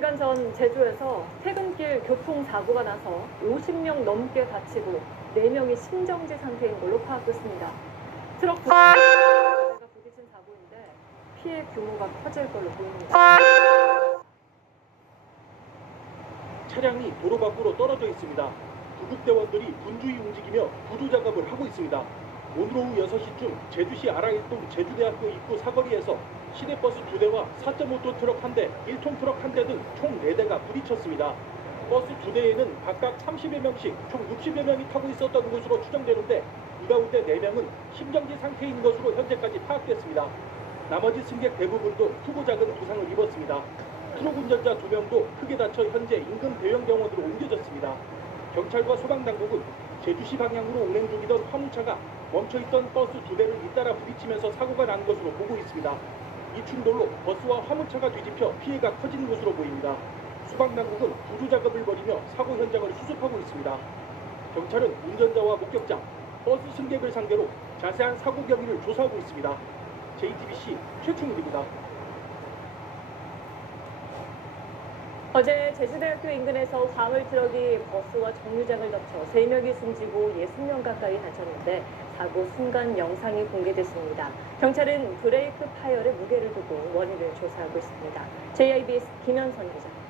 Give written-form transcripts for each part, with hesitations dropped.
시간 전 제주에서 퇴근길 교통사고가 나서 50명 넘게 다치고 4명이 심정지 상태인 걸로 파악됐습니다. 트럭 두 대가 부딪힌 사고인데 피해 규모가 커질 걸로 보입니다. 차량이 도로 밖으로 떨어져 있습니다. 구급대원들이 분주히 움직이며 구조 작업을 하고 있습니다. 오늘 오후 6시쯤 제주시 아라일동 제주대학교 입구 사거리에서 시내버스 2대와 4.5톤 트럭 1대, 1톤 트럭 1대 등 총 4대가 부딪혔습니다. 버스 2대에는 각각 30여 명씩 총 60여 명이 타고 있었던 것으로 추정되는데 이 가운데 4명은 심정지 상태인 것으로 현재까지 파악됐습니다. 나머지 승객 대부분도 크고 작은 부상을 입었습니다. 트럭 운전자 2명도 크게 다쳐 현재 인근 대형병원으로 옮겨졌습니다. 경찰과 소방당국은 제주시 방향으로 운행 중이던 화물차가 멈춰있던 버스 2대를 잇따라 부딪히면서 사고가 난 것으로 보고 있습니다. 이 충돌로 버스와 화물차가 뒤집혀 피해가 커진 것으로 보입니다. 소방당국은 구조 작업을 벌이며 사고 현장을 수습하고 있습니다. 경찰은 운전자와 목격자, 버스 승객을 상대로 자세한 사고 경위를 조사하고 있습니다. JTBC 최충일입니다. 어제 제주대학교 인근에서 화물 트럭이 버스와 정류장을 덮쳐 3명이 숨지고 60명 가까이 다쳤는데 사고 순간 영상이 공개됐습니다. 경찰은 브레이크 파열의 무게를 두고 원인을 조사하고 있습니다. JIBS 김현선 기자입니다.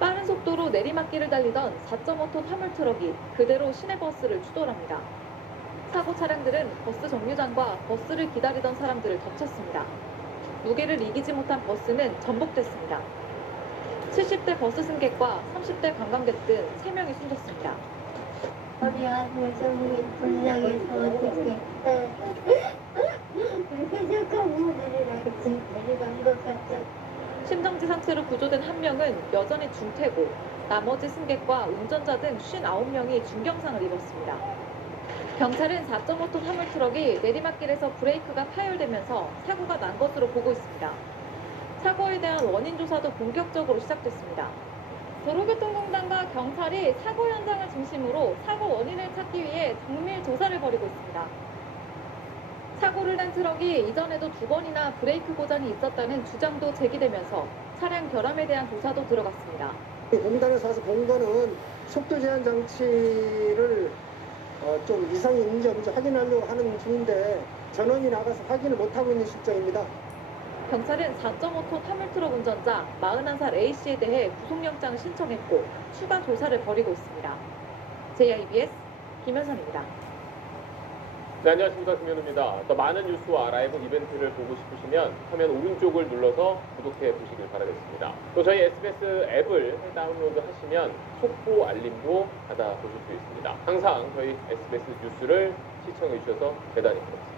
빠른 속도로 내리막길을 달리던 4.5톤 화물 트럭이 그대로 시내버스를 추돌합니다. 사고 차량들은 버스 정류장과 버스를 기다리던 사람들을 덮쳤습니다. 무게를 이기지 못한 버스는 전복됐습니다. 70대 버스 승객과 30대 관광객 등 3명이 숨졌습니다. 우리 아들 저기 불량해서 어떻게 뾰족한 무대를 내려간 것 같아. 심정지 상태로 구조된 1명은 여전히 중태고 나머지 승객과 운전자 등 59명이 중경상을 입었습니다. 경찰은 4.5톤 화물 트럭이 내리막길에서 브레이크가 파열되면서 사고가 난 것으로 보고 있습니다. 사고에 대한 원인 조사도 본격적으로 시작됐습니다. 도로교통공단과 경찰이 사고 현장을 중심으로 사고 원인을 찾기 위해 정밀 조사를 벌이고 있습니다. 사고를 낸 트럭이 이전에도 2번이나 브레이크 고장이 있었다는 주장도 제기되면서 차량 결함에 대한 조사도 들어갔습니다. 공단에서 와서 본 거는 속도 제한 장치를 좀 이상이 있는지 없는지 확인하려고 하는 중인데 전원이 나가서 확인을 못하고 있는 실정입니다. 경찰은 4.5톤 화물트럭 운전자 41살 A씨에 대해 구속영장을 신청했고 추가 조사를 벌이고 있습니다. JIBS 김현선입니다. 네, 안녕하십니까. 김현우입니다. 더 많은 뉴스와 라이브 이벤트를 보고 싶으시면 화면 오른쪽을 눌러서 구독해 보시길 바라겠습니다. 또 저희 SBS 앱을 다운로드 하시면 속보 알림도 받아보실 수 있습니다. 항상 저희 SBS 뉴스를 시청해 주셔서 대단히 고맙습니다.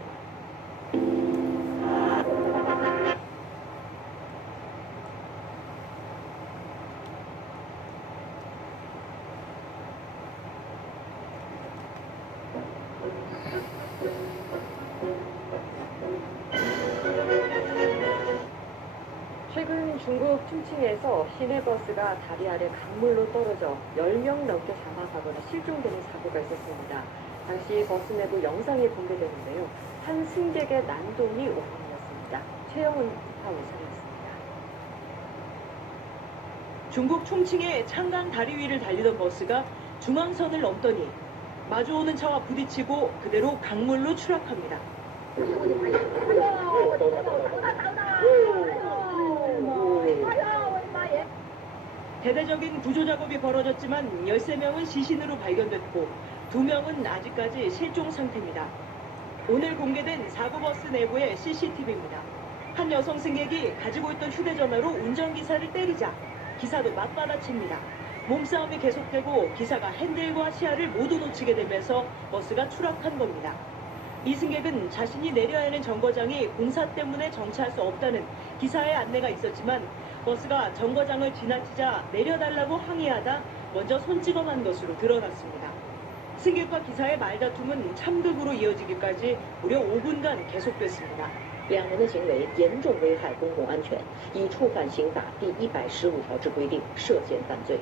최근 중국 충칭에서 시내버스가 다리 아래 강물로 떨어져 10명 넘게 사망하거나 실종되는 사고가 있었습니다. 당시 버스 내부 영상이 공개됐는데요. 한 승객의 난동이 오감이었습니다. 최영은 파워선이었습니다. 중국 총칭의 창강 다리 위를 달리던 버스가 중앙선을 넘더니 마주오는 차와 부딪히고 그대로 강물로 추락합니다. 대대적인 구조 작업이 벌어졌지만 13명은 시신으로 발견됐고 2명은 아직까지 실종 상태입니다. 오늘 공개된 사고버스 내부의 CCTV입니다. 한 여성 승객이 가지고 있던 휴대전화로 운전기사를 때리자 기사도 맞받아칩니다. 몸싸움이 계속되고 기사가 핸들과 시야를 모두 놓치게 되면서 버스가 추락한 겁니다. 이 승객은 자신이 내려야 하는 정거장이 공사 때문에 정차할 수 없다는 기사의 안내가 있었지만 버스가 정거장을 지나치자 내려달라고 항의하다 먼저 손찌검한 것으로 드러났습니다. 승객과 기사의 말다툼은 참극으로 이어지기까지 무려 5분간 계속됐습니다. 两人的行为严重危害公共安全，已触犯刑法第115条之规定，涉嫌犯罪。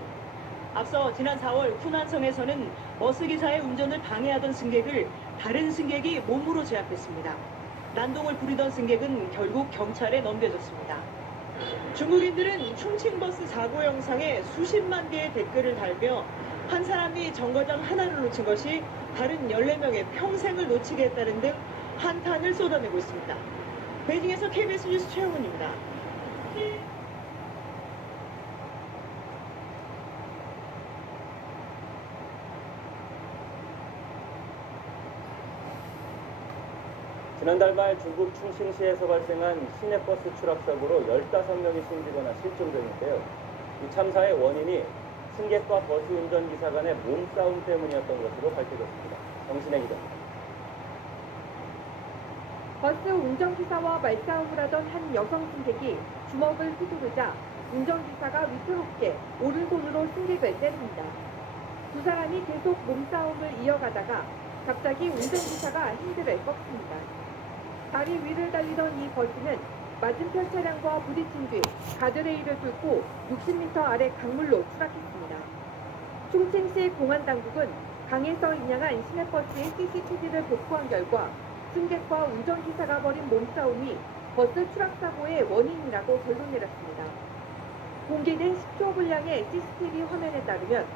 앞서 지난 4월 후난성에서는 버스기사의 운전을 방해하던 승객을 다른 승객이 몸으로 제압했습니다. 난동을 부리던 승객은 결국 경찰에 넘겨졌습니다. 중국인들은 충칭버스 사고 영상에 수십만 개의 댓글을 달며 한 사람이 정거장 하나를 놓친 것이 다른 14명의 평생을 놓치게 했다는 등 한탄을 쏟아내고 있습니다. 베이징에서 KBS 뉴스 최영훈입니다. 지난달 말 중국 충칭시에서 발생한 시내버스 추락사고로 15명이 숨지거나 실종됐는데요. 이 참사의 원인이 승객과 버스 운전기사 간의 몸싸움 때문이었던 것으로 밝혀졌습니다. 정신의 기자입니다. 버스 운전기사와 말싸움을 하던 한 여성 승객이 주먹을 휘두르자 운전기사가 위태롭게 오른손으로 승객을 때립니다. 두 사람이 계속 몸싸움을 이어가다가 갑자기 운전기사가 핸들을 꺾습니다. 다리 위를 달리던 이 버스는 맞은편 차량과 부딪힌 뒤 가드레일을 뚫고 60m 아래 강물로 추락했습니다. 충칭시 공안당국은 강에서 인양한 시내버스의 CCTV를 복구한 결과 승객과 운전기사가 벌인 몸싸움이 버스 추락사고의 원인이라고 결론 내렸습니다. 공개된 10초 분량의 CCTV 화면에 따르면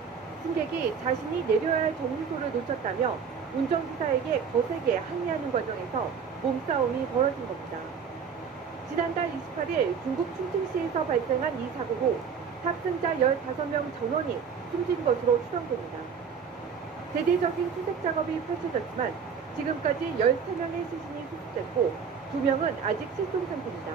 승객이 자신이 내려야 할 정류소를 놓쳤다며 운전기사에게 거세게 항의하는 과정에서 몸싸움이 벌어진 겁니다. 지난달 28일 중국 충칭시에서 발생한 이 사고 후 탑승자 15명 전원이 숨진 것으로 추정됩니다. 대대적인 수색 작업이 펼쳐졌지만 지금까지 13명의 시신이 수습됐고 2명은 아직 실종 상태입니다.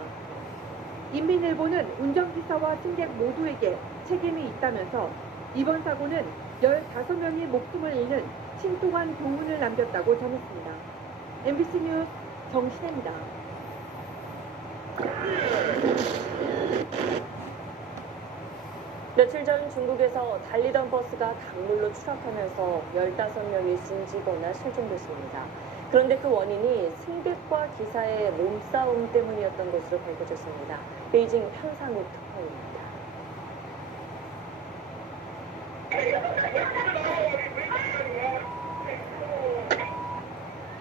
인민일보는 운전기사와 승객 모두에게 책임이 있다면서 이번 사고는 15명이 목숨을 잃는 심통한 교훈을 남겼다고 전했습니다. MBC 뉴스 정신혜입니다. 며칠 전 중국에서 달리던 버스가 강물로 추락하면서 15명이 숨지거나 실종됐습니다. 그런데 그 원인이 승객과 기사의 몸싸움 때문이었던 것으로 밝혀졌습니다. 베이징 편상욱 특파원입니다.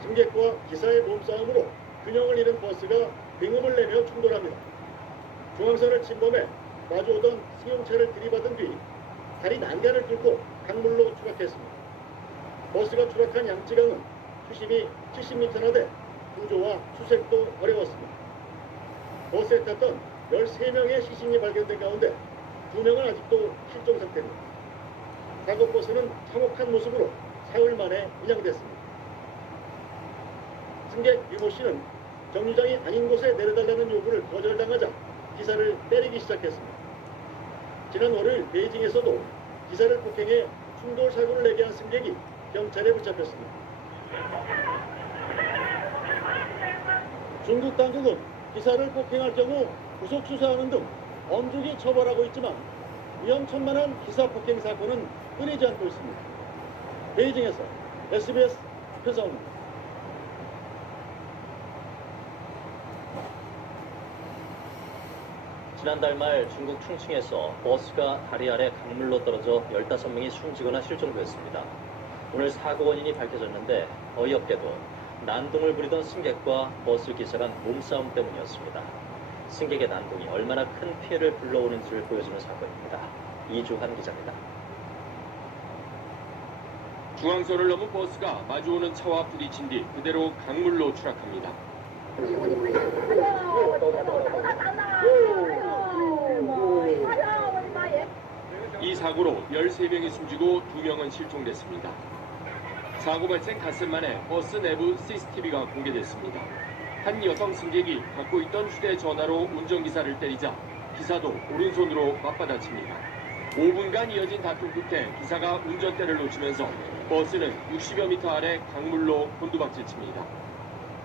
승객과 기사의 몸싸움으로 균형을 잃은 버스가 등음을 내며 충돌합니다. 중앙선을 침범해 마주오던 승용차를 들이받은 뒤 다리 난간을 뚫고 강물로 추락했습니다. 버스가 추락한 양쯔강은 수심이 70m나 돼 구조와 수색도 어려웠습니다. 버스에 탔던 13명의 시신이 발견된 가운데 2명은 아직도 실종 상태입니다. 사고 버스는 참혹한 모습으로 사흘 만에 인양됐습니다. 승객 유모 씨는 정류장이 아닌 곳에 내려달라는 요구를 거절당하자 기사를 때리기 시작했습니다. 지난 월요일 베이징에서도 기사를 폭행해 충돌 사고를 내게 한 승객이 경찰에 붙잡혔습니다. 중국 당국은 기사를 폭행할 경우 구속 수사하는 등 엄중히 처벌하고 있지만 위험천만한 기사 폭행 사건은 끊이지 않고 있습니다. 베이징에서 SBS 편성입니다. 지난달 말 중국 충칭에서 버스가 다리 아래 강물로 떨어져 15명이 숨지거나 실종됐습니다. 오늘 사고 원인이 밝혀졌는데 어이없게도 난동을 부리던 승객과 버스 기사 간 몸싸움 때문이었습니다. 승객의 난동이 얼마나 큰 피해를 불러오는지를 보여주는 사건입니다. 이주환 기자입니다. 중앙선을 넘은 버스가 마주오는 차와 부딪힌 뒤 그대로 강물로 추락합니다. 이 사고로 13명이 숨지고 2명은 실종됐습니다. 사고 발생 닷새 만에 버스 내부 CCTV가 공개됐습니다. 한 여성 승객이 갖고 있던 휴대전화로 운전기사를 때리자 기사도 오른손으로 맞받아칩니다. 5분간 이어진 다툼 끝에 기사가 운전대를 놓치면서 버스는 60여 미터 아래 강물로 곤두박질칩니다.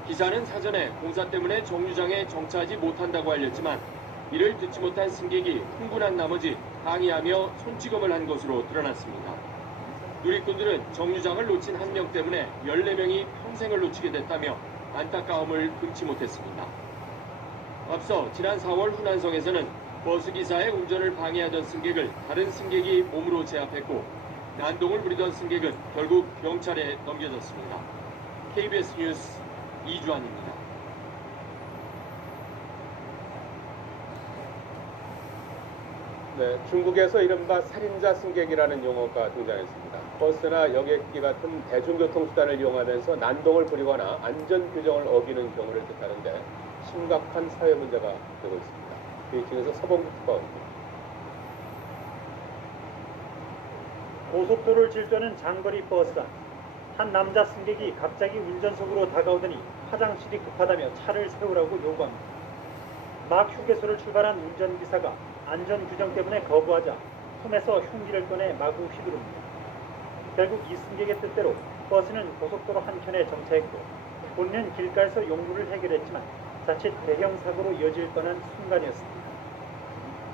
기사는 사전에 공사 때문에 정류장에 정차하지 못한다고 알렸지만 이를 듣지 못한 승객이 흥분한 나머지 항의하며 손찌검을 한 것으로 드러났습니다. 누리꾼들은 정류장을 놓친 한 명 때문에 14명이 평생을 놓치게 됐다며 안타까움을 금치 못했습니다. 앞서 지난 4월 후난성에서는 버스기사의 운전을 방해하던 승객을 다른 승객이 몸으로 제압했고 난동을 부리던 승객은 결국 경찰에 넘겨졌습니다. KBS 뉴스 이주환입니다. 네, 중국에서 이른바 살인자 승객이라는 용어가 등장했습니다. 버스나 여객기 같은 대중교통수단을 이용하면서 난동을 부리거나 안전규정을 어기는 경우를 뜻하는데 심각한 사회 문제가 되고 있습니다. 베이징에서 서봉기 특파원입니다. 고속도로를 질주하는 장거리 버스 안. 한 남자 승객이 갑자기 운전석으로 다가오더니 화장실이 급하다며 차를 세우라고 요구합니다. 막 휴게소를 출발한 운전기사가 안전규정 때문에 거부하자 품에서 흉기를 꺼내 마구 휘두릅니다. 결국 이 승객의 뜻대로 버스는 고속도로 한켠에 정차했고 본인은 길가에서 용무를 해결했지만 자칫 대형 사고로 이어질 뻔한 순간이었습니다.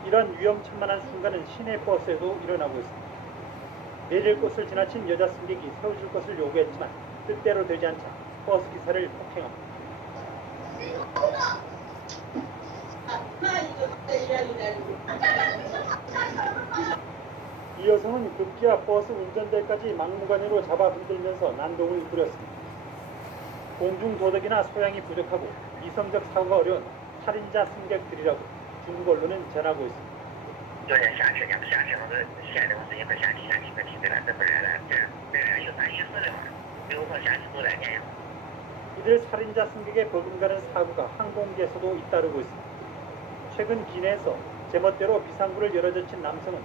이런 위험천만한 순간은 시내 버스에도 일어나고 있습니다. 내릴 곳을 지나친 여자 승객이 세워줄 것을 요구했지만 뜻대로 되지 않자 버스 기사를 폭행합니다. 이 여성은 급기야 버스 운전대까지 막무가내로 잡아 흔들면서 난동을 부렸습니다. 공중도덕이나 소양이 부족하고 이성적 사고가 어려운 살인자 승객들이라고 중국 언론은 전하고 있습니다. 이들 살인자 승객에 버금가는 사고가 항공기에서도 잇따르고 있습니다. 최근 기내에서 제멋대로 비상구를 열어젖힌 남성은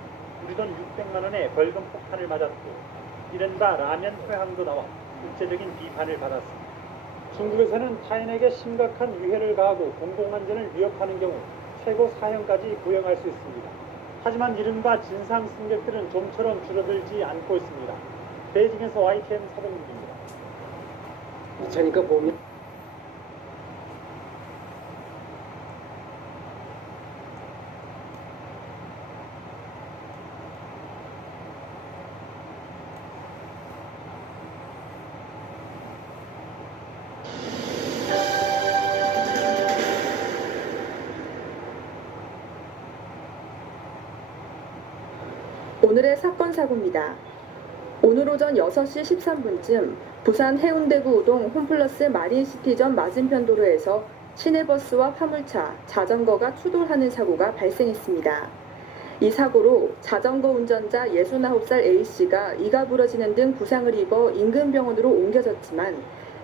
우리 돈 600만 원의 벌금 폭탄을 맞았고 이른바 라면 회항도 나와 국제적인 비판을 받았습니다. 중국에서는 타인에게 심각한 위해를 가하고 공공안전을 위협하는 경우 최고 사형까지 구형할 수 있습니다. 하지만 이른바 진상 승객들은 좀처럼 줄어들지 않고 있습니다. 베이징에서 YTN 서동국입니다. 자니까 보면 오늘의 사건 사고입니다. 오늘 오전 6시 13분쯤 부산 해운대구 우동 홈플러스 마린시티점 맞은편 도로에서 시내버스와 화물차, 자전거가 추돌하는 사고가 발생했습니다. 이 사고로 자전거 운전자 69살 A씨가 이가 부러지는 등 부상을 입어 인근 병원으로 옮겨졌지만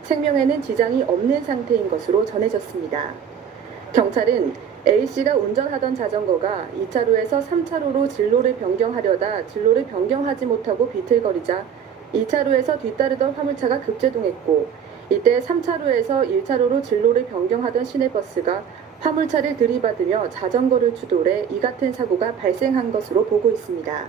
생명에는 지장이 없는 상태인 것으로 전해졌습니다. 경찰은 A씨가 운전하던 자전거가 2차로에서 3차로로 진로를 변경하려다 진로를 변경하지 못하고 비틀거리자 2차로에서 뒤따르던 화물차가 급제동했고 이때 3차로에서 1차로로 진로를 변경하던 시내버스가 화물차를 들이받으며 자전거를 추돌해 이 같은 사고가 발생한 것으로 보고 있습니다.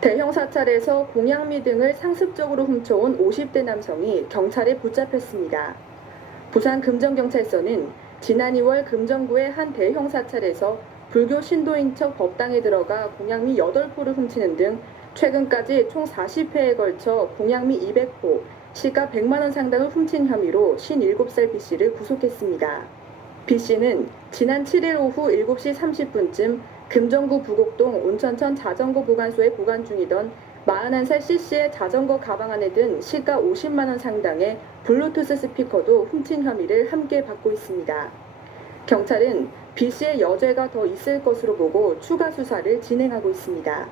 대형 사찰에서 공양미 등을 상습적으로 훔쳐온 50대 남성이 경찰에 붙잡혔습니다. 부산 금정경찰서는 지난 2월 금정구의 한 대형 사찰에서 불교 신도인 척 법당에 들어가 공양미 8포를 훔치는 등 최근까지 총 40회에 걸쳐 공양미 200포, 시가 100만 원 상당을 훔친 혐의로 57살 B씨를 구속했습니다. B씨는 지난 7일 오후 7시 30분쯤 금정구 부곡동 온천천 자전거 보관소에 보관 중이던 41살 C씨의 자전거 가방 안에 든 시가 50만 원 상당의 블루투스 스피커도 훔친 혐의를 함께 받고 있습니다. 경찰은 B씨의 여죄가 더 있을 것으로 보고 추가 수사를 진행하고 있습니다.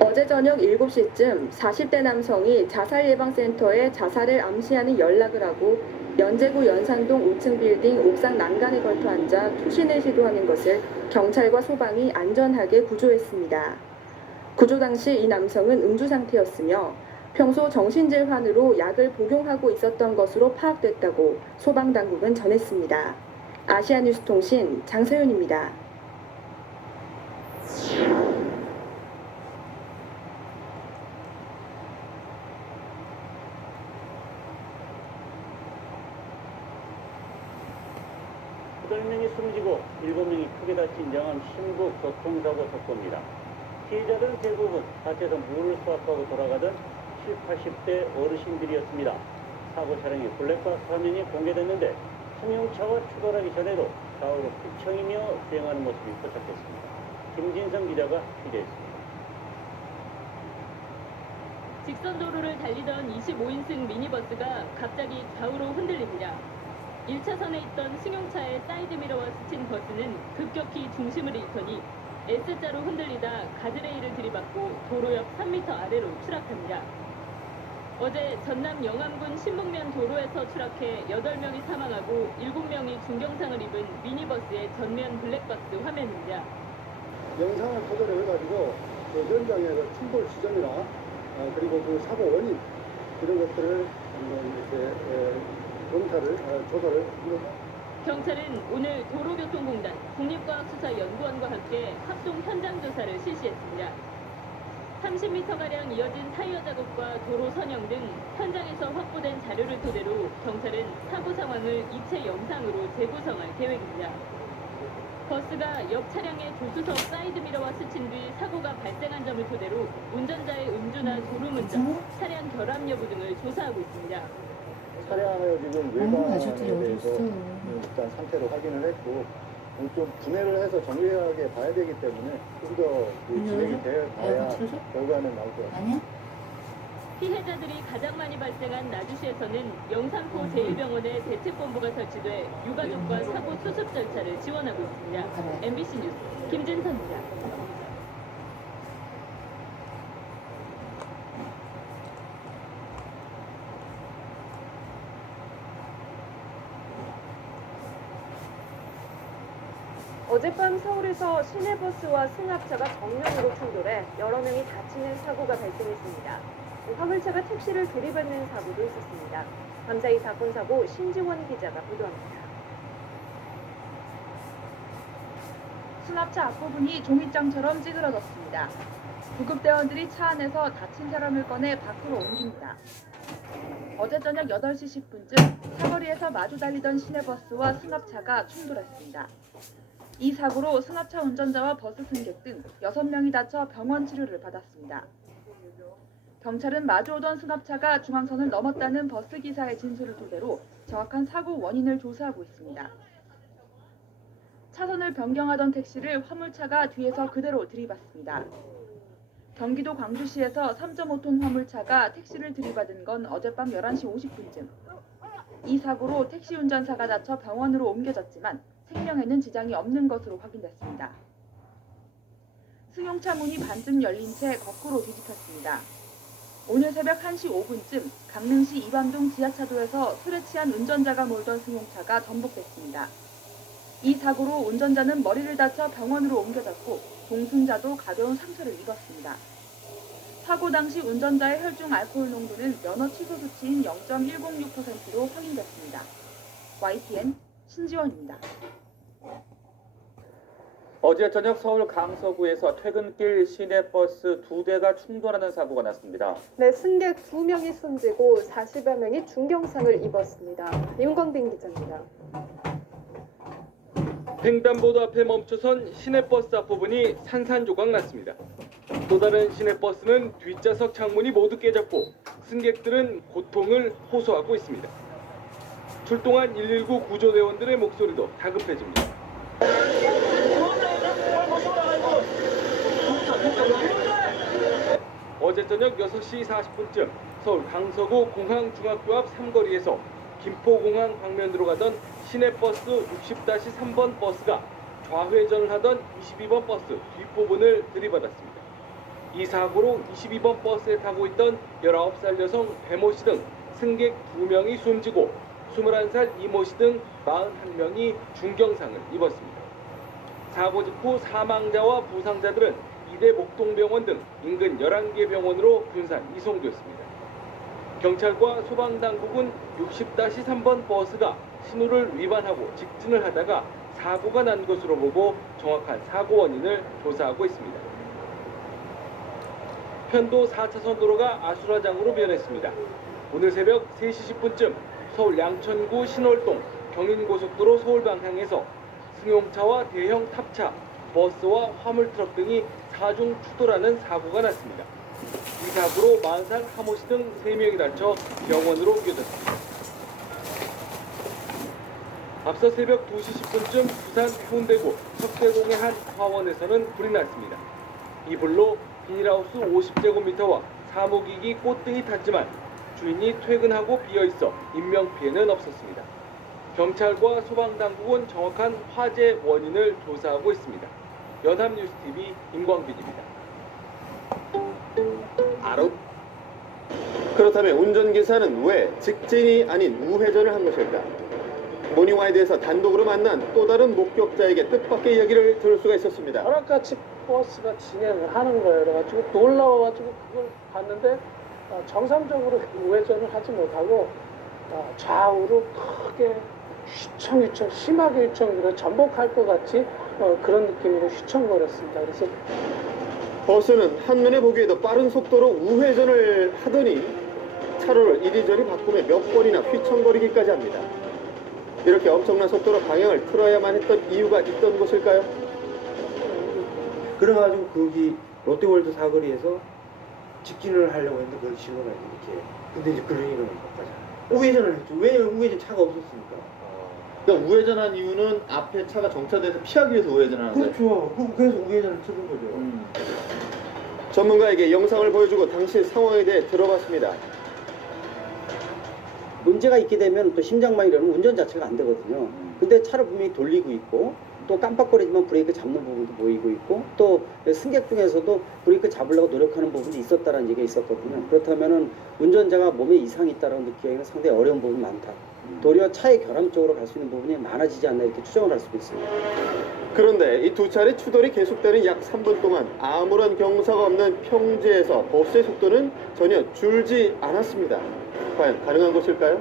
어제 저녁 7시쯤 40대 남성이 자살예방센터에 자살을 암시하는 연락을 하고 연제구 연산동 5층 빌딩 옥상 난간에 걸터 앉아 투신을 시도하는 것을 경찰과 소방이 안전하게 구조했습니다. 구조 당시 이 남성은 음주 상태였으며 평소 정신질환으로 약을 복용하고 있었던 것으로 파악됐다고 소방당국은 전했습니다. 아시아뉴스통신 장서윤입니다. 여덟 명이 숨지고 7명이 크게 다친 영암 신북 교통사고 사고입니다. 피해자들은 대부분 밭에서 물을 수확하고 돌아가던 70, 80대 어르신들이었습니다. 사고 차량의 블랙박스 화면이 공개됐는데 승용차와 추돌하기 전에도 좌우로 휘청이며 주행하는 모습이 포착됐습니다. 김진성 기자가 취재했습니다. 직선 도로를 달리던 25인승 미니버스가 갑자기 좌우로 흔들립니다. 1차선에 있던 승용차의 사이드미러와 스친 버스는 급격히 중심을 잃더니 S자로 흔들리다 가드레일을 들이받고 도로 옆 3m 아래로 추락합니다. 어제 전남 영암군 신북면 도로에서 추락해 8명이 사망하고 7명이 중경상을 입은 미니버스의 전면 블랙박스 화면입니다. 영상을 토대로 해가지고 그 현장의 그 충돌 지점이나 그리고 그 사고 원인 이런 것들을 한번 이렇게 검사를 조사를 경찰은 오늘 도로교통공단, 국립과학수사연구원과 함께 합동 현장 조사를 실시했습니다. 30m가량 이어진 타이어 작업과 도로 선형 등 현장에서 확보된 자료를 토대로 경찰은 사고 상황을 입체 영상으로 재구성할 계획입니다. 버스가 옆 차량의 조수석 사이드미러와 스친 뒤 사고가 발생한 점을 토대로 운전자의 음주나 졸음운전, 차량 결함 여부 등을 조사하고 있습니다. 차량의 지금 외관에 대해서 일단 상태로 확인을 했고 좀 분해를 해서 정밀하게 봐야 되기 때문에 좀 더 진행이 되어야 결과는 나올 것 같습니다. 피해자들이 가장 많이 발생한 나주시에서는 영산포 제1병원에 대책본부가 설치돼 유가족과 사고 수습 절차를 지원하고 있습니다. MBC 뉴스 김진선입니다. 어젯밤 서울에서 시내버스와 승합차가 정면으로 충돌해 여러 명이 다치는 사고가 발생했습니다. 화물차가 택시를 들이받는 사고도 있었습니다. 감사히 사건 사고 신지원 기자가 보도합니다. 승합차 앞부분이 종이장처럼 찌그러졌습니다. 구급대원들이 차 안에서 다친 사람을 꺼내 밖으로 옮깁니다. 어제 저녁 8시 10분쯤 사거리에서 마주 달리던 시내버스와 승합차가 충돌했습니다. 이 사고로 승합차 운전자와 버스 승객 등 6명이 다쳐 병원 치료를 받았습니다. 경찰은 마주오던 승합차가 중앙선을 넘었다는 버스 기사의 진술을 토대로 정확한 사고 원인을 조사하고 있습니다. 차선을 변경하던 택시를 화물차가 뒤에서 그대로 들이받습니다. 경기도 광주시에서 3.5톤 화물차가 택시를 들이받은 건 어젯밤 11시 50분쯤. 이 사고로 택시 운전사가 다쳐 병원으로 옮겨졌지만 생명에는 지장이 없는 것으로 확인됐습니다. 승용차 문이 반쯤 열린 채 거꾸로 뒤집혔습니다. 오늘 새벽 1시 5분쯤 강릉시 이밤동 지하차도에서 술에 취한 운전자가 몰던 승용차가 전복됐습니다. 이 사고로 운전자는 머리를 다쳐 병원으로 옮겨졌고 동승자도 가벼운 상처를 입었습니다. 사고 당시 운전자의 혈중 알코올 농도는 면허 취소 수치인 0.106%로 확인됐습니다. YTN 신지원입니다. 어제 저녁 서울 강서구에서 퇴근길 시내버스 2대가 충돌하는 사고가 났습니다. 네, 승객 2명이 숨지고 40여 명이 중경상을 입었습니다. 윤광빈 기자입니다. 횡단보도 앞에 멈춰선 시내버스 앞부분이 산산조각 났습니다. 또 다른 시내버스는 뒷좌석 창문이 모두 깨졌고 승객들은 고통을 호소하고 있습니다. 출동한 119 구조대원들의 목소리도 다급해집니다. 어제 저녁 6시 40분쯤 서울 강서구 공항중학교 앞 삼거리에서 김포공항 방면으로 가던 시내버스 60-3번 버스가 좌회전을 하던 22번 버스 뒷부분을 들이받았습니다. 이 사고로 22번 버스에 타고 있던 19살 여성 배모 씨 등 승객 2명이 숨지고 21살 이모 씨 등 41명이 중경상을 입었습니다. 사고 직후 사망자와 부상자들은 이대 목동병원 등 인근 11개 병원으로 분산 이송되었습니다. 경찰과 소방당국은 60-3번 버스가 신호를 위반하고 직진을 하다가 사고가 난 것으로 보고 정확한 사고 원인을 조사하고 있습니다. 편도 4차선 도로가 아수라장으로 변했습니다. 오늘 새벽 3시 10분쯤 서울 양천구 신월동 경인고속도로 서울 방향에서 승용차와 대형 탑차, 버스와 화물트럭 등이 사중 추돌하는 사고가 났습니다. 이 사고로 40살 하모 씨 등 3명이 다쳐 병원으로 옮겨졌습니다. 앞서 새벽 2시 10분쯤 부산 해운대구 석대동의 한 화원에서는 불이 났습니다. 이 불로 비닐하우스 50제곱미터와 사무기기 꽃등이 탔지만 주인이 퇴근하고 비어있어 인명피해는 없었습니다. 경찰과 소방당국은 정확한 화재 원인을 조사하고 있습니다. 연합뉴스TV 임광빈입니다. 그렇다면 운전기사는 왜 직진이 아닌 우회전을 한 것일까? 모닝와이드에서 단독으로 만난 또 다른 목격자에게 뜻밖의 이야기를 들을 수가 있었습니다. 벼락같이 버스가 진행을 하는 거예요. 그래가지고 놀라워가지고 그걸 봤는데 정상적으로 우회전을 하지 못하고 좌우로 크게 휘청휘청 심하게 휘청 전복할 것 같이 그런 느낌으로 휘청거렸습니다. 그래서 버스는 한눈에 보기에도 빠른 속도로 우회전을 하더니 차로를 이리저리 바꾸며 몇 번이나 휘청거리기까지 합니다. 이렇게 엄청난 속도로 방향을 틀어야만 했던 이유가 있던 것일까요? 그래가지고 거기 롯데월드 사거리에서 직진을 하려고 했는데 그걸 신호가 이렇게. 근데 이제 그러니까 못 가잖아요. 우회전을 했죠. 왜냐면 우회전 차가 없었으니까. 그러니까 우회전한 이유는 앞에 차가 정차돼서 피하기 위해서 우회전하는 거예요? 그렇죠. 그래서 우회전을 치는 거죠. 전문가에게 영상을 보여주고 당시 상황에 대해 들어봤습니다. 문제가 있게 되면 또 심장마비라는 운전 자체가 안 되거든요. 근데 차를 분명히 돌리고 있고 또 깜빡거리지만 브레이크 잡는 부분도 보이고 있고 또 승객 중에서도 브레이크 잡으려고 노력하는 부분이 있었다는 얘기가 있었거든요. 그렇다면은 운전자가 몸에 이상이 있다고 느끼기에는 상당히 어려운 부분이 많다. 도리어 차의 결함 쪽으로 갈 수 있는 부분이 많아지지 않나 이렇게 추정을 할 수도 있습니다. 그런데 이 두 차례 추돌이 계속되는 약 3분 동안 아무런 경사가 없는 평지에서 버스의 속도는 전혀 줄지 않았습니다. 과연 가능한 것일까요?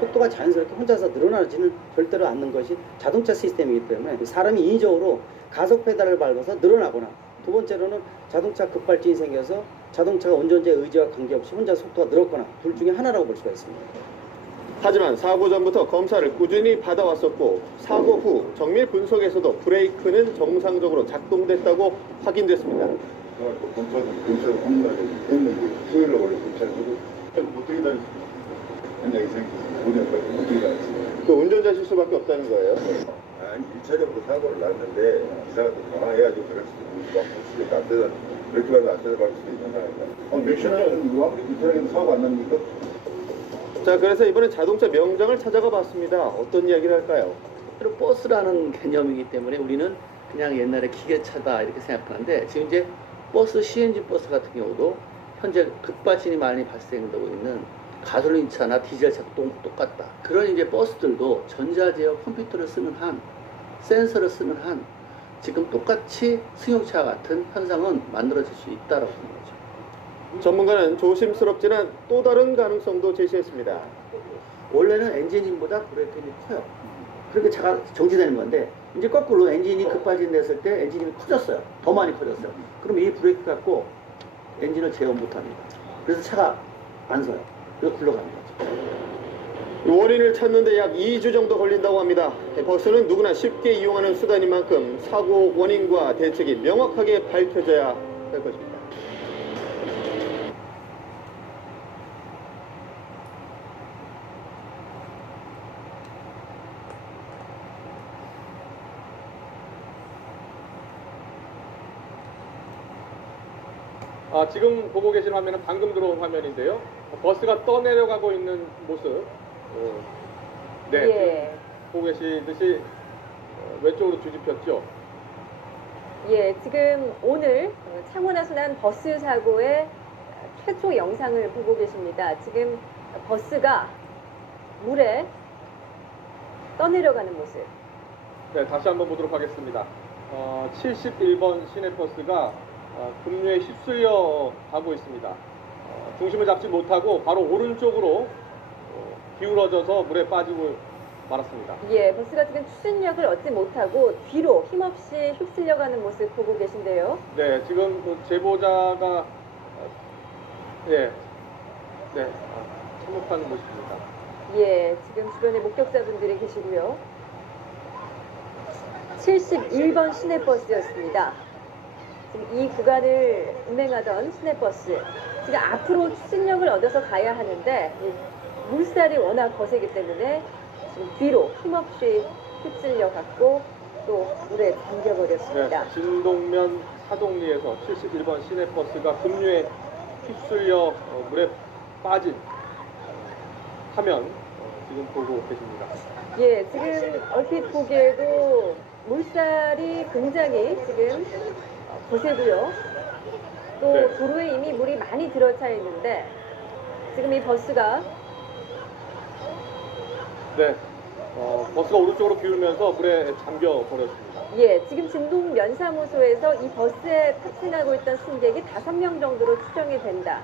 속도가 자연스럽게 혼자서 늘어나지는 절대로 않는 것이 자동차 시스템이기 때문에 사람이 인위적으로 가속 페달을 밟아서 늘어나거나 두 번째로는 자동차 급발진이 생겨서 자동차가 운전자의 의지와 관계없이 혼자 속도가 늘었거나 둘 중에 하나라고 볼 수가 있습니다. 하지만 사고 전부터 검사를 꾸준히 받아왔었고 사고 후 정밀 분석에서도 브레이크는 정상적으로 작동됐다고 확인됐습니다. 검사도 확인하게 했는데 토요일에 원래 검찰도 어떻게 다녔습니까? 현장에 생겼습니다. 5년까지 어떻게 다녔습니까? 그 운전자 실수밖에 없다는 거예요? 아니 1차적으로 사고를 났는데 기사가 또 당황해가지고 그럴 수도 있고 수도 앞에다 이렇게 가서 앞에다 갈 수도 있잖아요. 맥시나는 아무리 기차에서 사고 안 납니까? 자, 그래서 이번엔 자동차 명장을 찾아가 봤습니다. 어떤 이야기를 할까요? 버스라는 개념이기 때문에 우리는 그냥 옛날에 기계차다 이렇게 생각하는데 지금 이제 버스 CNG 버스 같은 경우도 현재 급발진이 많이 발생되고 있는 가솔린 차나 디젤 차도 똑같다. 그런 이제 버스들도 전자제어 컴퓨터를 쓰는 한, 센서를 쓰는 한 지금 똑같이 승용차 같은 현상은 만들어질 수 있다라고 생각합니다. 전문가는 조심스럽지만 또 다른 가능성도 제시했습니다. 원래는 엔진보다 브레이크 힘이 커요. 그렇게 차가 정지되는 건데 이제 거꾸로 엔진이 급발진 됐을 때 엔진 힘이 커졌어요. 더 많이 커졌어요. 그럼 이 브레이크 갖고 엔진을 제어 못합니다. 그래서 차가 안 서요. 그래서 굴러갑니다. 원인을 찾는데 약 2주 정도 걸린다고 합니다. 버스는 누구나 쉽게 이용하는 수단인 만큼 사고 원인과 대책이 명확하게 밝혀져야 할 것입니다. 지금 보고 계신 화면은 방금 들어온 화면인데요. 버스가 떠내려가고 있는 모습. 네, 예. 보고 계시듯이 왼쪽으로 뒤집혔죠. 예, 지금 오늘 창원에서 난 버스 사고의 최초 영상을 보고 계십니다. 지금 버스가 물에 떠내려가는 모습. 네, 다시 한번 보도록 하겠습니다. 71번 시내버스가 급류에 휩쓸려 가고 있습니다. 중심을 잡지 못하고 바로 오른쪽으로 기울어져서 물에 빠지고 말았습니다. 예, 버스가 지금 추진력을 얻지 못하고 뒤로 힘없이 휩쓸려가는 모습 보고 계신데요. 네, 지금 그 제보자가 참혹한 모습입니다. 예, 지금 주변에 목격자분들이 계시고요. 71번 시내버스였습니다. 지금 이 구간을 운행하던 시내버스, 지금 앞으로 추진력을 얻어서 가야 하는데 물살이 워낙 거세기 때문에 지금 뒤로 힘없이 휩쓸려 갔고 또 물에 잠겨버렸습니다. 네, 진동면 사동리에서 71번 시내버스가 급류에 휩쓸려 물에 빠진 화면 지금 보고 계십니다. 예, 지금 얼핏 보기에도 물살이 굉장히 지금 거세고요. 또 네. 도로에 이미 물이 많이 들어차 있는데 지금 이 버스가 네, 버스가 오른쪽으로 기울면서 물에 잠겨 버렸습니다. 예, 지금 진동 면사무소에서 이 버스에 탑승하고 있던 승객이 5명 정도로 추정이 된다.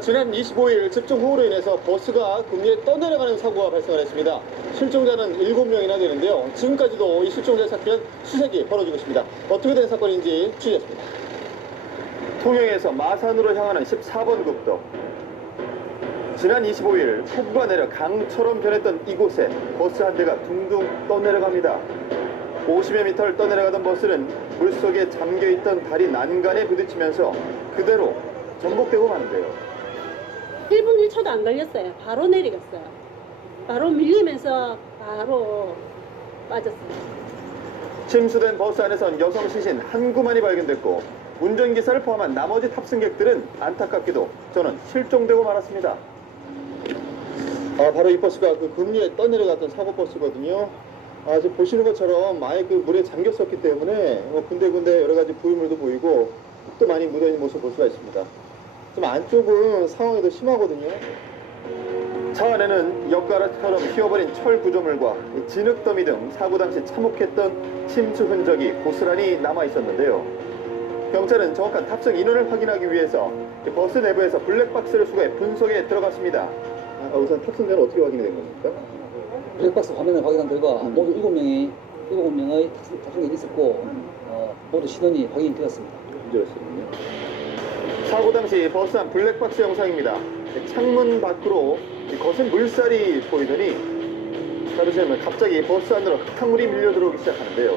지난 25일 집중호우로 인해서 버스가 금리에 떠내려가는 사고가 발생을 했습니다. 실종자는 7명이나 되는데요. 지금까지도 이 실종자 찾기 위한 수색이 벌어지고 있습니다. 어떻게 된 사건인지 취재했습니다. 통영에서 마산으로 향하는 14번 국도. 지난 25일 폭우가 내려 강처럼 변했던 이곳에 버스 한 대가 둥둥 떠내려갑니다. 50여 미터를 떠내려가던 버스는 물속에 잠겨있던 다리 난간에 부딪히면서 그대로 전복되고 마는데요. 1분 1초도 안 걸렸어요. 바로 내리갔어요. 바로 밀리면서 바로 빠졌습니다. 침수된 버스 안에선 여성 시신 한 구만이 발견됐고 운전기사를 포함한 나머지 탑승객들은 안타깝게도 저는 실종되고 말았습니다. 바로 이 버스가 그 금리에 떠내려갔던 사고버스거든요. 지금 보시는 것처럼 아예 그 물에 잠겼었기 때문에 군데군데 여러 가지 부유물도 보이고 흙도 많이 묻어있는 모습을 볼 수가 있습니다. 좀 안쪽은 상황이 더 심하거든요. 차 안에는 엿가락처럼 휘어버린 철 구조물과 진흙더미 등 사고 당시 참혹했던 침수 흔적이 고스란히 남아 있었는데요. 경찰은 정확한 탑승 인원을 확인하기 위해서 버스 내부에서 블랙박스를 수거해 분석에 들어갔습니다. 우선 탑승자는 어떻게 확인이 된 겁니까? 블랙박스 화면을 확인한 결과 모두 7명의 탑승객이 있었고 모두 신원이 확인되었습니다. 사고 당시 버스 안 블랙박스 영상입니다. 창문 밖으로 거센 물살이 보이더니 따르시면 갑자기 버스 안으로 흙탕물이 밀려 들어오기 시작하는데요.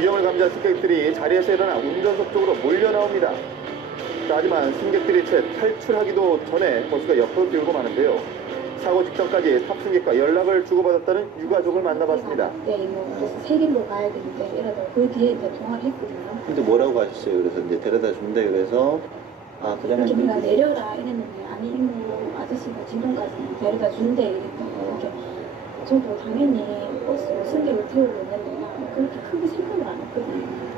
위험을 감지한 승객들이 자리에서 일어나 운전석 쪽으로 몰려 나옵니다. 하지만 승객들이 채 탈출하기도 전에 버스가 옆으로 뛰고 마는데요. 사고 직전까지 탑승객과 연락을 주고받았다는 유가족을 만나봤습니다. 네, 그래서 세길로 가야 되는데 이러다 그 뒤에 이제 통화를 했거든요. 근데 뭐라고 하셨어요? 그래서 이제 데려다 준다 그래서 그다음에 이렇게 내가 내려라 이랬는데 아니 이모 아저씨가 진동까지 데려다 준대 이랬더니 이렇게 저도 당연히 버스로 승객을 태우려면 그렇게 크게 생각을 안 했거든요.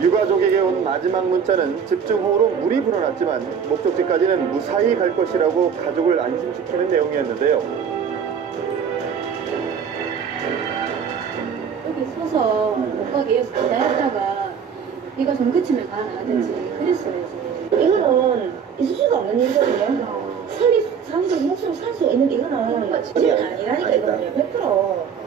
유가족에게 온 마지막 문자는 집중호우로 물이 불어났지만 목적지까지는 무사히 갈 것이라고 가족을 안심시키는 내용이었는데요. 여기 서서 못 가게 여기서 기다렸다가 네가 좀 그치면 가라든지 그랬어야지. 이거는 있을 수가 없는 일이거든요. 사실 목숨 살 수 있는 게 이거는 진짜 아니라니까 이거는 100%.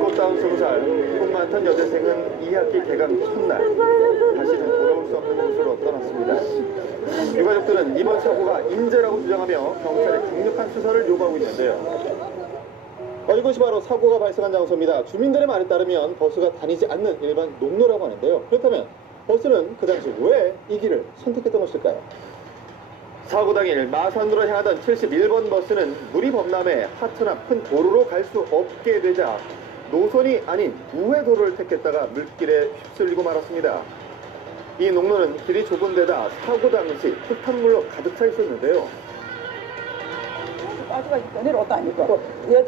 꽃다운 20살, 꿈 많던 여대생은 2학기 개강 첫날 다시는 돌아올 수 없는 곳으로 떠났습니다. 유가족들은 이번 사고가 인재라고 주장하며 경찰에 강력한 수사를 요구하고 있는데요. 이곳이 바로 사고가 발생한 장소입니다. 주민들의 말에 따르면 버스가 다니지 않는 일반 농로라고 하는데요. 그렇다면 버스는 그 당시 왜 이 길을 선택했던 것일까요? 사고 당일 마산으로 향하던 71번 버스는 물이 범람해 하천앞 큰 도로로 갈 수 없게 되자 노선이 아닌 우회도로를 택했다가 물길에 휩쓸리고 말았습니다. 이 농로는 길이 좁은 데다 사고 당시 흙탕물로 가득 차 있었는데요. 빠지가 내려왔다 아니까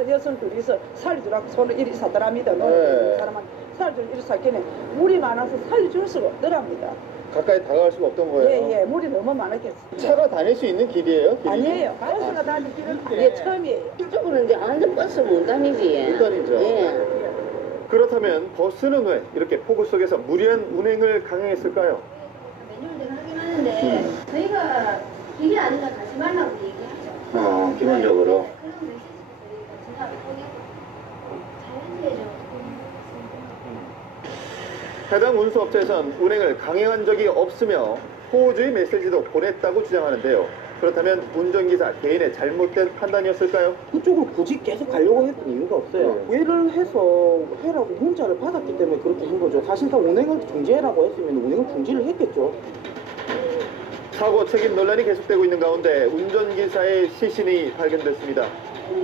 여성 둘이서 살려주라고 손을 이리 사더랍니다. 사람한테 살려주는 이리 살기는 물이 많아서 살려줄 수가 없더랍니다. 가까이 다가갈 수가 없던 거예요? 예, 물이 너무 많았겠어요. 차가 다닐 수 있는 길이에요? 길이? 아니에요. 버스가 다니는 길은 이게 처음이에요. 이쪽으는 이제 완전 버스 못 다니지. 못 다니죠. 예. 그렇다면 버스는 왜 이렇게 폭우 속에서 무리한 운행을 강행했을까요? 매뉴얼대로 하긴 하는데 저희가 이게 아니라 가지 말라고 얘기하죠. 기본적으로. 그런데 제가 몇 번 했고 자연스레죠. 해당 운수업체에선 운행을 강행한 적이 없으며 호우주의 메시지도 보냈다고 주장하는데요. 그렇다면 운전기사 개인의 잘못된 판단이었을까요? 그쪽을 굳이 계속 가려고 했던 이유가 없어요. 구애를 해서 해라고 문자를 받았기 때문에 그렇게 한 거죠. 사실상 운행을 중지해라고 했으면 운행을 중지를 했겠죠. 사고 책임 논란이 계속되고 있는 가운데 운전기사의 시신이 발견됐습니다.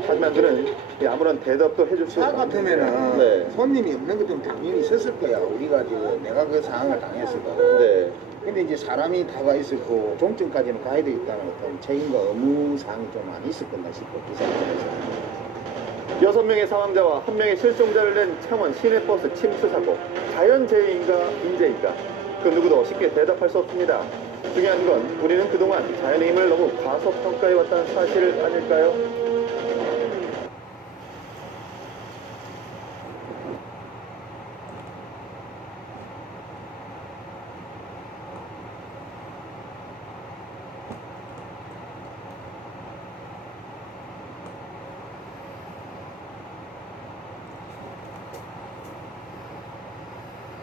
하지만 그는 아무런 대답도 해줄 수 차 같으면은 네. 손님이 없는 것 좀 당연히 있었을 거야. 우리가 지금 내가 그 상황을 당했을 거야. 네. 근데 이제 사람이 다가 있었고 종점까지는 가야 되겠다는 어떤 책임과 의무 사항이 좀 많이 있었겠나 싶어 기사 입장에서. 6명의 사망자와 1명의 실종자를 낸 창원 시내버스 침수 사고. 자연재해인가 인재인가? 그 누구도 쉽게 대답할 수 없습니다. 중요한 건 우리는 그동안 자연의 힘을 너무 과소평가해왔다는 사실 아닐까요?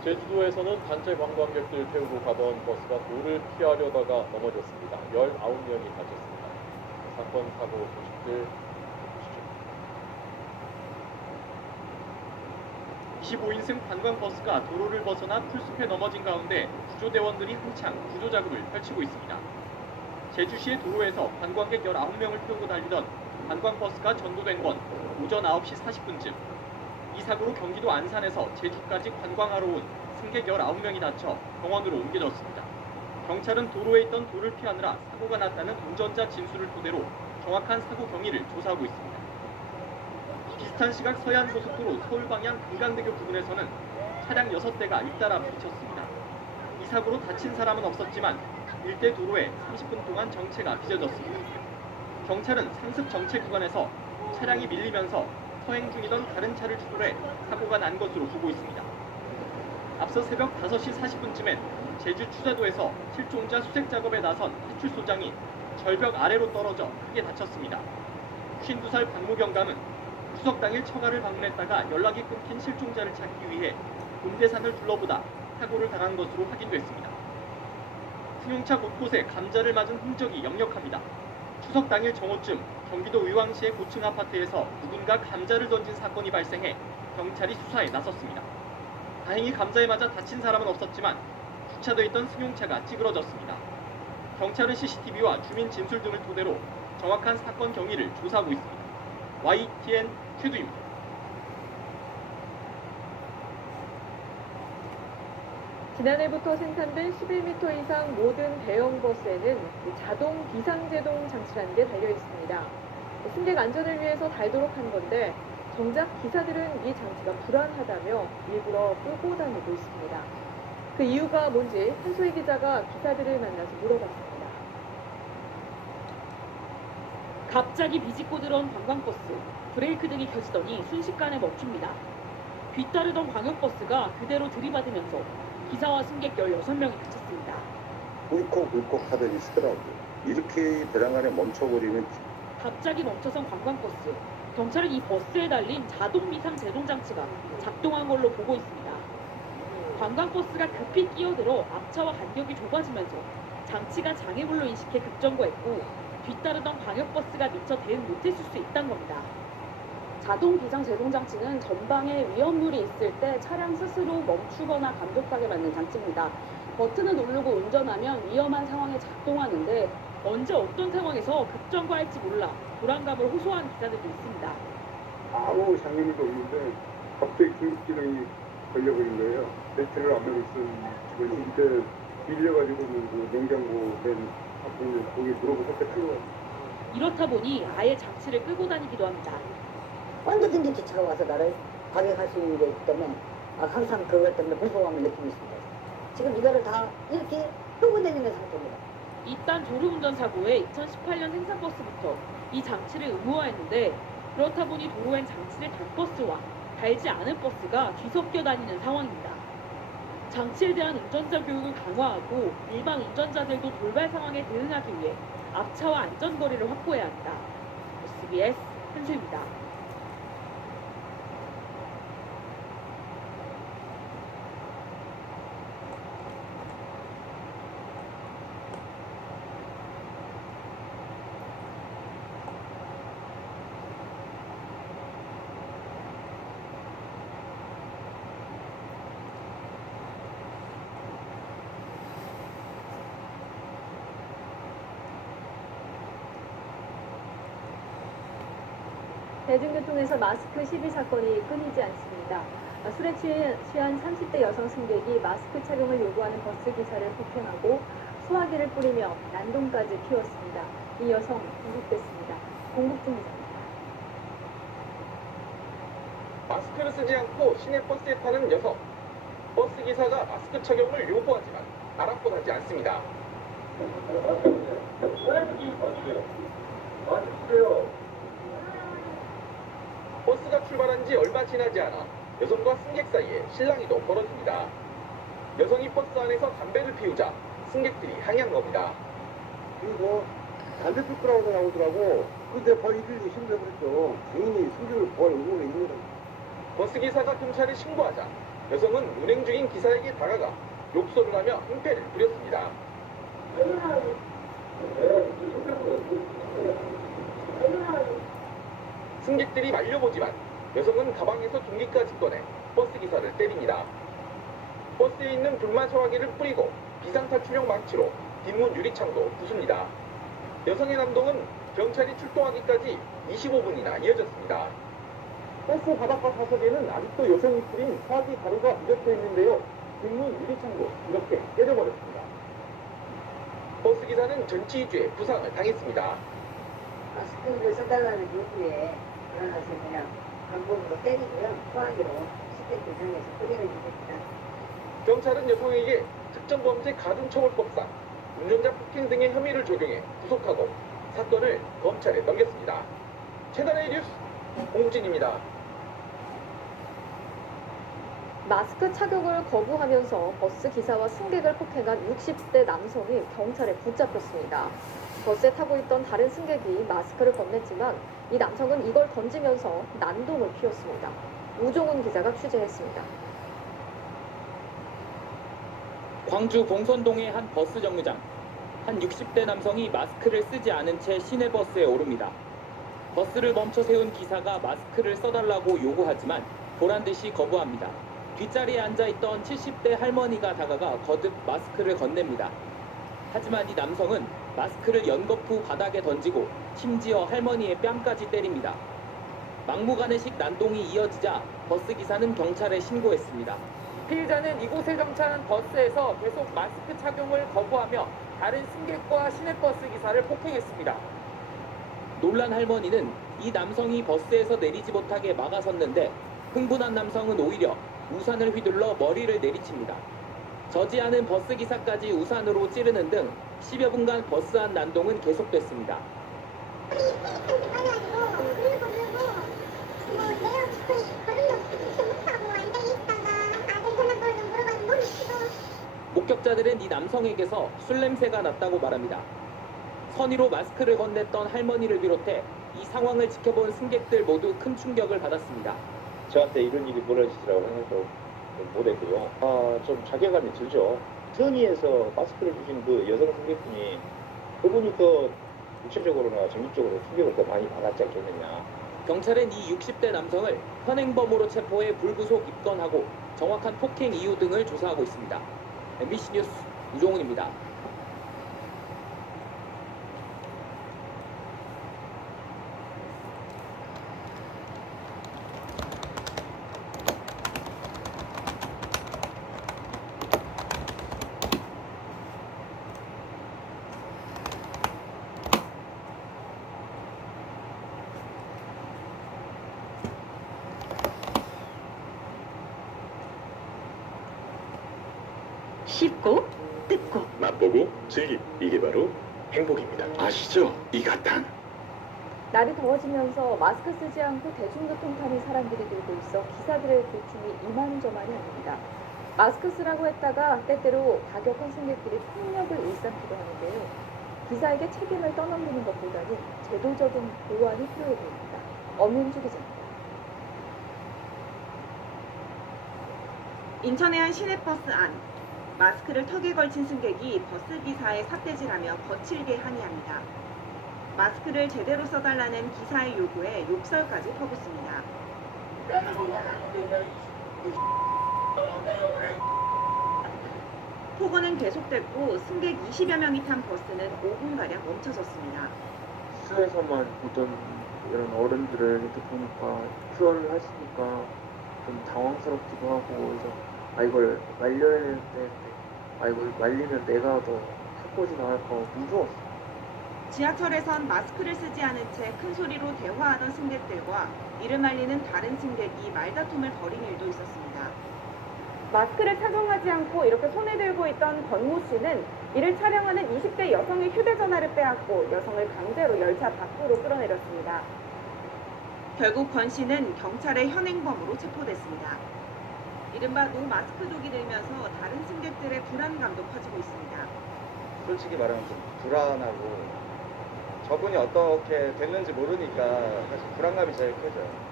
제주도에서는 단체 관광객들 태우고 가던 버스가 도를 피하려다가 넘어졌습니다. 19명이 다쳤습니다. 사건 사고 소식들 보시죠. 25인승 관광버스가 도로를 벗어나 풀숲에 넘어진 가운데 구조대원들이 한창 구조 작업을 펼치고 있습니다. 제주시의 도로에서 관광객 19명을 태우고 달리던 관광버스가 전도된 건 오전 9시 40분쯤. 이 사고로 경기도 안산에서 제주까지 관광하러 온 승객 19명이 다쳐 병원으로 옮겨졌습니다. 경찰은 도로에 있던 돌을 피하느라 사고가 났다는 운전자 진술을 토대로 정확한 사고 경위를 조사하고 있습니다. 비슷한 시각 서해안고속도로 서울 방향 금강대교 부근에서는 차량 6대가 잇따라 부딪혔습니다. 이 사고로 다친 사람은 없었지만 일대 도로에 30분 동안 정체가 빚어졌습니다. 경찰은 상습 정체 구간에서 차량이 밀리면서 서행 중이던 다른 차를 추돌해 사고가 난 것으로 보고 있습니다. 앞서 새벽 5시 40분쯤엔 제주 추자도에서 실종자 수색 작업에 나선 파출소장이 절벽 아래로 떨어져 크게 다쳤습니다. 52살 박모 경감은 추석 당일 처가를 방문했다가 연락이 끊긴 실종자를 찾기 위해 곰대산을 둘러보다 사고를 당한 것으로 확인됐습니다. 승용차 곳곳에 감자를 맞은 흔적이 역력합니다. 추석 당일 정오쯤 경기도 의왕시의 고층 아파트에서 누군가 감자를 던진 사건이 발생해 경찰이 수사에 나섰습니다. 다행히 감자에 맞아 다친 사람은 없었지만 주차돼 있던 승용차가 찌그러졌습니다. 경찰은 CCTV와 주민 진술 등을 토대로 정확한 사건 경위를 조사하고 있습니다. YTN 최두입니다. 지난해부터 생산된 11m 이상 모든 대형 버스에는 자동 비상제동 장치라는 게 달려 있습니다. 승객 안전을 위해서 달도록 한 건데 정작 기사들은 이 장치가 불안하다며 일부러 끄고 다니고 있습니다. 그 이유가 뭔지 한소희 기자가 기사들을 만나서 물어봤습니다. 갑자기 비집고 들어온 관광버스, 브레이크 등이 켜지더니 순식간에 멈춥니다. 뒤따르던 광역버스가 그대로 들이받으면서 기사와 승객 16명이 다쳤습니다. 울컥울컥 하더니 서더라고요. 이렇게 대량간에 멈춰버리면 갑자기 멈춰선 관광버스. 경찰은 이 버스에 달린 자동 비상 제동 장치가 작동한 걸로 보고 있습니다. 관광버스가 급히 끼어들어 앞차와 간격이 좁아지면서 장치가 장애물로 인식해 급정거했고 뒤따르던 광역버스가 미처 대응 못했을 수 있다는 겁니다. 자동 비상 제동 장치는 전방에 위험물이 있을 때 차량 스스로 멈추거나 감속하게 만든 장치입니다. 버튼을 누르고 운전하면 위험한 상황에 작동하는데 언제 어떤 상황에서 급정거할지 몰라 불안감을 호소하는 기사들도 있습니다. 아무 장애물도 없는데 갑자기 긴급기능이 걸려버린 거예요. 배터리를 안 매고 있던 집을 이때 밀려가지고 그 냉장고 된 앞으로 거기 들어오고 그때 끌고 이렇다 보니 아예 장치를 끄고 다니기도 합니다. 언제든지 제 차가 와서 나를 가격할 수 있는 거기 때문에 항상 그것 때문에 불편함을 느끼고 있습니다. 지금 이거를 다 이렇게 끄고 다니는 상태입니다. 이딴 졸음운전 사고에 2018년 생산버스부터 이 장치를 의무화했는데 그렇다 보니 도로엔 장치를 달 버스와 달지 않은 버스가 뒤섞여 다니는 상황입니다. 장치에 대한 운전자 교육을 강화하고 일반 운전자들도 돌발 상황에 대응하기 위해 앞차와 안전거리를 확보해야 합니다. SBS 한수입니다. 대중교통에서 마스크 시비 사건이 끊이지 않습니다. 술에 취한 30대 여성 승객이 마스크 착용을 요구하는 버스 기사를 폭행하고 소화기를 뿌리며 난동까지 피웠습니다. 이 여성 구속됐습니다. 공국중 기자입니다. 마스크를 쓰지 않고 시내버스에 타는 여성. 버스 기사가 마스크 착용을 요구하지만 아랑곳하지 않습니다. 버스가 출발한 지 얼마 지나지 않아 여성과 승객 사이에 실랑이도 벌어집니다. 여성이 버스 안에서 담배를 피우자 승객들이 항의한 겁니다. 그리고 담배 필 거라고 나오더라고. 근데 바로 이들이 신고해버렸죠. 당연히 승객을 보호할 의무가 있는 거다. 버스 기사가 경찰에 신고하자 여성은 운행 중인 기사에게 다가가 욕설을 하며 행패를 부렸습니다. 승객들이 말려보지만 여성은 가방에서 종이까지 꺼내 버스 기사를 때립니다. 버스에 있는 불만 소화기를 뿌리고 비상탈출용 망치로 뒷문 유리창도 부숩니다. 여성의 난동은 경찰이 출동하기까지 25분이나 이어졌습니다. 버스 바닷가 사석에는 아직도 여성이 뿌린 소화기 가루가 묻혀 있는데요. 뒷문 유리창도 이렇게 깨져버렸습니다. 버스 기사는 전치의주에 부상을 당했습니다. 마스크를 써달라는 요구에 그러나서 그냥 방법으로 때리고요. 소화기로 스태프 향해서 뿌리는 일입니다. 경찰은 여성에게 특정범죄 가중처벌법상 운전자 폭행 등의 혐의를 적용해 구속하고 사건을 검찰에 넘겼습니다. 채널A 뉴스 홍진입니다. 마스크 착용을 거부하면서 버스 기사와 승객을 폭행한 60대 남성이 경찰에 붙잡혔습니다. 버스에 타고 있던 다른 승객이 마스크를 건넸지만 이 남성은 이걸 던지면서 난동을 피웠습니다. 우종훈 기자가 취재했습니다. 광주 봉선동의 한 버스 정류장. 한 60대 남성이 마스크를 쓰지 않은 채 시내버스에 오릅니다. 버스를 멈춰 세운 기사가 마스크를 써달라고 요구하지만 보란듯이 거부합니다. 뒷자리에 앉아있던 70대 할머니가 다가가 거듭 마스크를 건넵니다. 하지만 이 남성은 마스크를 연거푸 바닥에 던지고 심지어 할머니의 뺨까지 때립니다. 막무가내식 난동이 이어지자 버스 기사는 경찰에 신고했습니다. 피의자는 이곳에 정차한 버스에서 계속 마스크 착용을 거부하며 다른 승객과 시내버스 기사를 폭행했습니다. 놀란 할머니는 이 남성이 버스에서 내리지 못하게 막아섰는데 흥분한 남성은 오히려 우산을 휘둘러 머리를 내리칩니다. 저지 않은 버스 기사까지 우산으로 찌르는 등 10여 분간 버스 안 난동은 계속됐습니다. 목격자들은 이 남성에게서 술 냄새가 났다고 말합니다. 선의로 마스크를 건넸던 할머니를 비롯해 이 상황을 지켜본 승객들 모두 큰 충격을 받았습니다. 저한테 이런 일이 벌어지더라고 생각도 못했고요. 좀 자괴감이 들죠. 선의에서 마스크를 주신 그 여성 승객분이 그분이 더 육체적으로나 정신적으로 충격을 더 많이 받았지 않겠느냐. 경찰은 이 60대 남성을 현행범으로 체포해 불구속 입건하고 정확한 폭행 이유 등을 조사하고 있습니다. MBC 뉴스 우종훈입니다. 씹고 뜯고 맛보고 즐김, 이게 바로 행복입니다. 아시죠? 이 가탄. 날이 더워지면서 마스크 쓰지 않고 대중교통 타는 사람들이 늘고 있어 기사들의 고충이 이만저만이 아닙니다. 마스크 쓰라고 했다가 때때로 과격한 승객들이 폭력을 일삼기도 하는데요. 기사에게 책임을 떠넘기는 것보다는 제도적인 보완이 필요해 보입니다. 엄윤주 기자입니다. 인천의 한 시내버스 안. 마스크를 턱에 걸친 승객이 버스 기사에 삿대질하며 거칠게 항의합니다. 마스크를 제대로 써달라는 기사의 요구에 욕설까지 퍼붓습니다. 폭언은 계속됐고 승객 20여 명이 탄 버스는 5분가량 멈춰섰습니다. 버스에서만 보던 이런 어른들을 이렇게 보니까 휴원을 하시니까 좀 당황스럽기도 하고 그래서 이걸 말려야 되는데 이걸 말리면 내가 더 사고지 나갈까 무서웠어. 지하철에선 마스크를 쓰지 않은 채 큰 소리로 대화하던 승객들과 이를 말리는 다른 승객이 말다툼을 벌인 일도 있었습니다. 마스크를 착용하지 않고 이렇게 손에 들고 있던 권모 씨는 이를 촬영하는 20대 여성의 휴대전화를 빼앗고 여성을 강제로 열차 밖으로 끌어내렸습니다. 결국 권 씨는 경찰의 현행범으로 체포됐습니다. 이른바 노마스크족이 늘면서 다른 승객들의 불안감도 커지고 있습니다. 솔직히 말하면 좀 불안하고 저분이 어떻게 됐는지 모르니까 사실 불안감이 제일 크죠.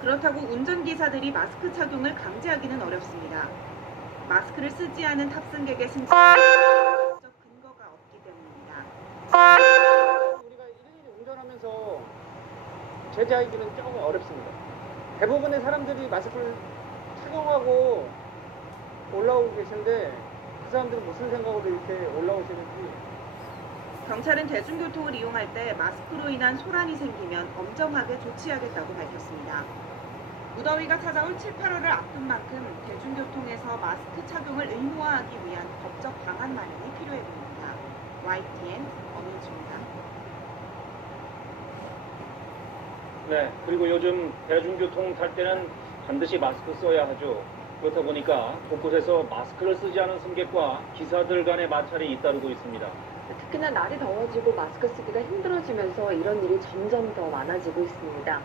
그렇다고 운전기사들이 마스크 착용을 강제하기는 어렵습니다. 마스크를 쓰지 않은 탑승객의 승차는 근거가 없기 때문입니다. 우리가 일일이 운전하면서 제재하기는 조금 어렵습니다. 대부분의 사람들이 마스크를 착용하고 올라오고 계신데 그 사람들은 무슨 생각으로 이렇게 올라오시는지. 경찰은 대중교통을 이용할 때 마스크로 인한 소란이 생기면 엄정하게 조치하겠다고 밝혔습니다. 무더위가 찾아올 7, 8월을 앞둔 만큼 대중교통에서 마스크 착용을 의무화하기 위한 법적 방안 마련이 필요해 보입니다. YTN 엄인주입니다. 네, 그리고 요즘 대중교통 탈 때는 반드시 마스크 써야 하죠. 그렇다 보니까 곳곳에서 마스크를 쓰지 않은 승객과 기사들 간의 마찰이 잇따르고 있습니다. 특히나 날이 더워지고 마스크 쓰기가 힘들어지면서 이런 일이 점점 더 많아지고 있습니다.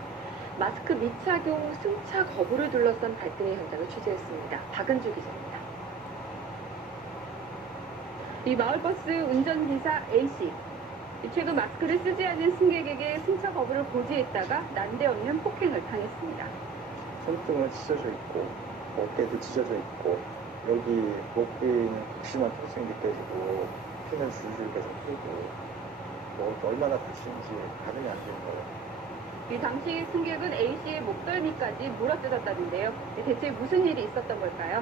마스크 미착용, 승차 거부를 둘러싼 갈등의 현장을 취재했습니다. 박은주 기자입니다. 이 마을버스 운전기사 A씨. 최근 마스크를 쓰지 않는 승객에게 승차 거부를 고지했다가 난데없는 폭행을 당했습니다. 손등은 찢어져 있고 어깨도 찢어져 있고 여기 목에 있는 극심한 통증이 느껴지고 피는 줄줄 계속 흐르고 얼마나 다치는지 가늠이 안 되는 거예요. 이 당시 승객은 A씨의 목덜미까지 물어뜯었다는데요. 대체 무슨 일이 있었던 걸까요?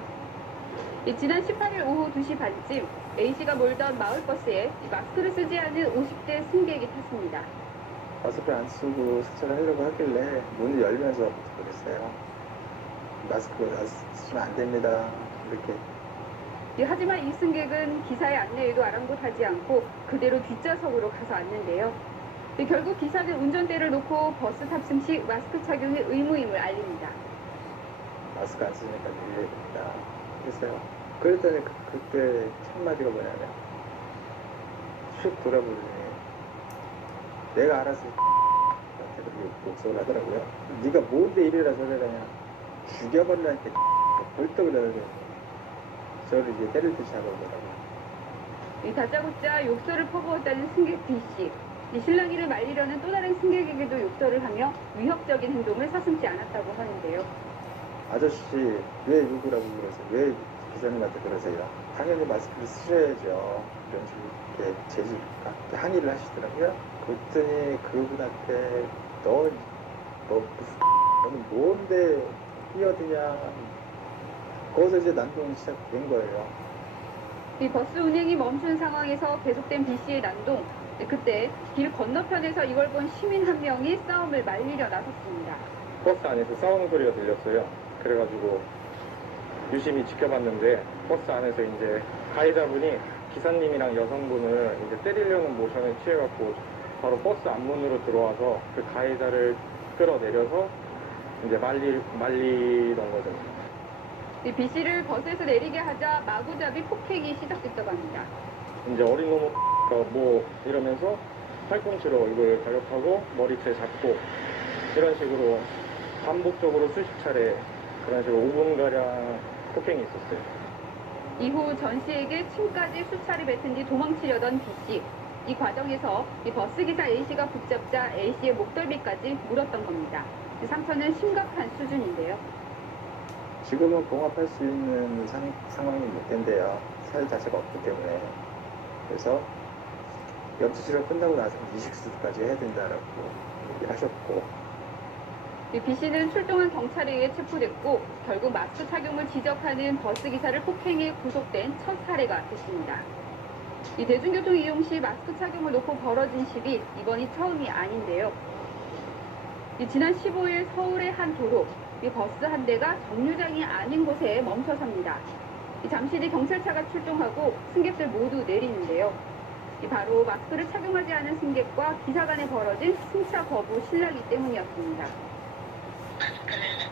지난 18일 오후 2시 반쯤 A씨가 몰던 마을버스에 마스크를 쓰지 않은 50대 승객이 탔습니다. 마스크를 안 쓰고 승차를 하려고 하길래 문을 열면서 그랬어요. 마스크 쓰시면 안 됩니다. 이렇게. 하지만 이 승객은 기사의 안내에도 아랑곳하지 않고 그대로 뒷좌석으로 가서 앉는데요. 결국 기사는 운전대를 놓고 버스 탑승 시 마스크 착용이 의무임을 알립니다. 마스크 안 쓰니까 유의해야 됩니다. 그랬어요. 그랬더니 그때 한마디가 뭐냐면 슉 돌아보더니 내가 알아서 그렇게 목소리를 하더라고요. 네가 뭔데 이래라 저래라 그냥 죽여버리라니까 벌떡 일어나서 저를 이제 때릴 듯이 하더라고요. 다짜고짜 욕설을 퍼부었다는 승객 B씨. 실랑이를 말리려는 또 다른 승객에게도 욕설을 하며 위협적인 행동을 서슴지 않았다고 하는데요. 아저씨 왜 욕을 하고 그러세요? 왜 기사님한테 그러세요? 당연히 마스크를 쓰셔야죠. 이런 식으로 이렇게 항의를 하시더라고요. 그랬더니 그분한테 너는 뭔데 뛰어드냐. 거기서 이제 난동이 시작된 거예요. 이 버스 운행이 멈춘 상황에서 계속된 B씨의 난동. 그때 길 건너편에서 이걸 본 시민 한 명이 싸움을 말리려 나섰습니다. 버스 안에서 싸우는 소리가 들렸어요. 그래가지고 유심히 지켜봤는데 버스 안에서 이제 가해자분이 기사님이랑 여성분을 이제 때리려는 모션에 취해갖고 바로 버스 앞문으로 들어와서 그 가해자를 끌어내려서 이제 말리던 거죠. 이 B씨를 버스에서 내리게 하자 마구잡이 폭행이 시작됐다고 합니다. 이제 어린 놈 뭐 이러면서 팔꿈치로 얼굴을 가격하고 머리채 잡고 이런 식으로 반복적으로 수십 차례 그런 식으로 5분가량 폭행이 있었어요. 이후 전 씨에게 침까지 수차례 뱉은 뒤 도망치려던 B씨. 이 과정에서 이 버스기사 A씨가 붙잡자 A씨의 목덜미까지 물었던 겁니다. 상처는 심각한 수준인데요. 지금은 봉합할 수 있는 상황이 못 된대요. 살 자체가 없기 때문에. 그래서 염치치료 끝나고 나서 이식수술까지 해야 된다라고 얘기를 하셨고. B씨는 출동한 경찰에 의해 체포됐고 결국 마스크 착용을 지적하는 버스기사를 폭행해 구속된 첫 사례가 됐습니다. 이 대중교통 이용 시 마스크 착용을 놓고 벌어진 시비 이번이 처음이 아닌데요. 지난 15일 서울의 한 도로 이 버스 한 대가 정류장이 아닌 곳에 멈춰섭니다. 잠시 뒤 경찰차가 출동하고 승객들 모두 내리는데요. 바로 마스크를 착용하지 않은 승객과 기사 간에 벌어진 승차 거부 실랑이 때문이었습니다. 마스크를